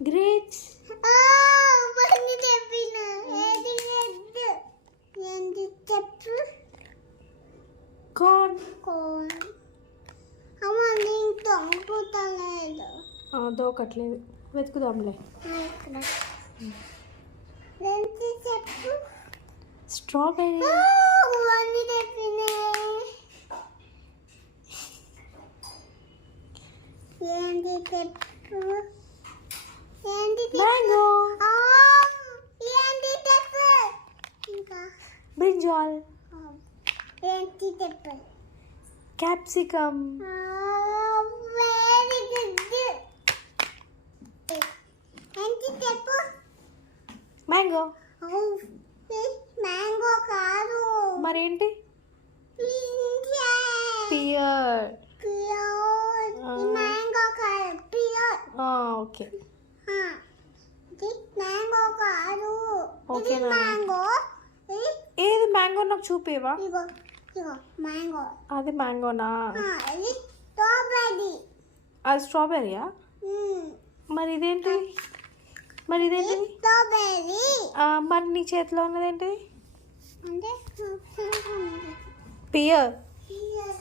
Grapes. Corn. దోకట్లేదు, వెతుకుదాంలే. Strawberry. Mango. Brinjal. Capsicum. Mango. Mango కాదు, మరేంటి? పియర్. మ్యాంగో కాదు, పియర్. ఓకే. మ్యాంగో కాదు, ఓకే. మ్యాంగో. ఏది మ్యాంగో నాకు చూపేవా? ఇగో ఇగో మ్యాంగో. అది మ్యాంగోనా? ఇది స్ట్రాబెర్రీ. అది స్ట్రాబెర్రీయా? మరి ఇదేంటి? స్ట్రాబెర్రీ. మరి నీ చేతిలో ఉన్నది ఏంటిది? అంటే పియర్. పియర్.